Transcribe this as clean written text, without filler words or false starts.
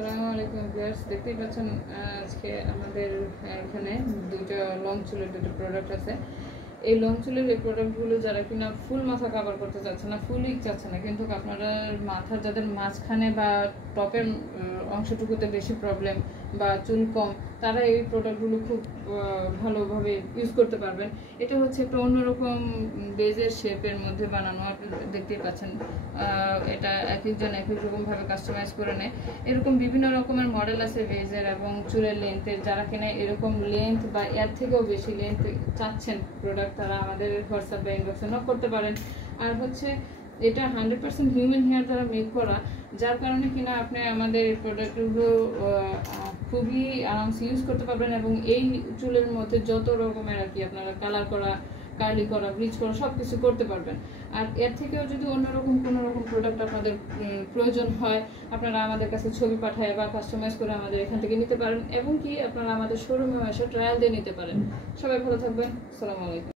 আসসালামু আলাইকুম ভিউয়ার্স, দেখতেই পাচ্ছেন আজকে আমাদের এখানে দুইটা লং চুলের দুটো প্রোডাক্ট আছে। এই লং চুলের এই প্রোডাক্টগুলো যারা কিনা ফুল মাথা কভার করতে চাচ্ছে না, ফুল উইক চাচ্ছে না, কিন্তু আপনারা মাথার যাদের মাঝখানে বা টপের অংশটুকুতে বেশি প্রবলেম বা চুল কম, তারা এই প্রোডাক্টগুলো খুব ভালোভাবে ইউজ করতে পারবেন। এটা হচ্ছে একটা অন্যরকম বেজের শেপের মধ্যে বানানো, আপনি দেখতেই পাচ্ছেন। এটা এক একজন এক এক রকমভাবে কাস্টমাইজ করে নেয়। এরকম বিভিন্ন রকমের মডেল আছে বেজের এবং চুলের লেন্থের। যারা কিনা এরকম লেন্থ বা এর থেকেও বেশি লেন্থ চাচ্ছেন প্রোডাক্ট, তারা আমাদের হোয়াটসঅ্যাপ বা ইনবক্সে নক করতে পারেন। আর হচ্ছে এটা 100% হিউম্যান হেয়ার দ্বারা মেক করা, যার কারণে কিনা আপনি আমাদের এই প্রোডাক্টগুলো খুবই আরামসে ইউজ করতে পারবেন। এবং এই চুলের মধ্যে যত রকমের আর কি আপনারা কালার করা, কার্লি করা, ব্লিচ করা সব কিছু করতে পারবেন। আর এর থেকেও যদি অন্যরকম কোনো রকম প্রোডাক্ট আপনাদের প্রয়োজন হয়, আপনারা আমাদের কাছে ছবি পাঠায় বা কাস্টমাইজ করে আমাদের এখান থেকে নিতে পারেন, এবং কি আপনারা আমাদের শোরুমে এসে ট্রায়াল দিয়ে নিতে পারেন। সবাই ভালো থাকবেন। আসসালামু আলাইকুম।